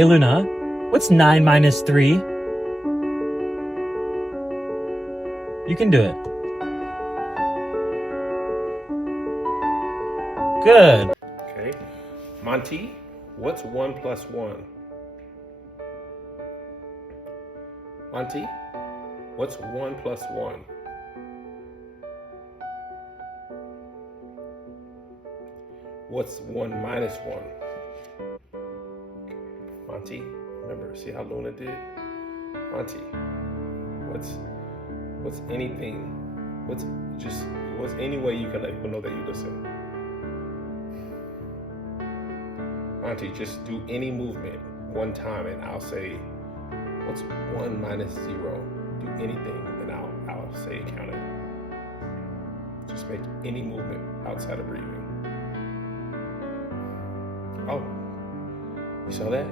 Hey Luna, what's 9 minus 3? You can do it. Good. Okay. Monty, what's 1 plus 1? Monty, what's 1 plus 1? What's 1 minus 1? Monty, remember, see how Luna did? Monty, what's anything? What's any way you can let people know that you listen? Monty, just do any movement one time and I'll say, what's 1 minus 0? Do anything and I'll say count it. Just make any movement outside of breathing. Oh, you saw that?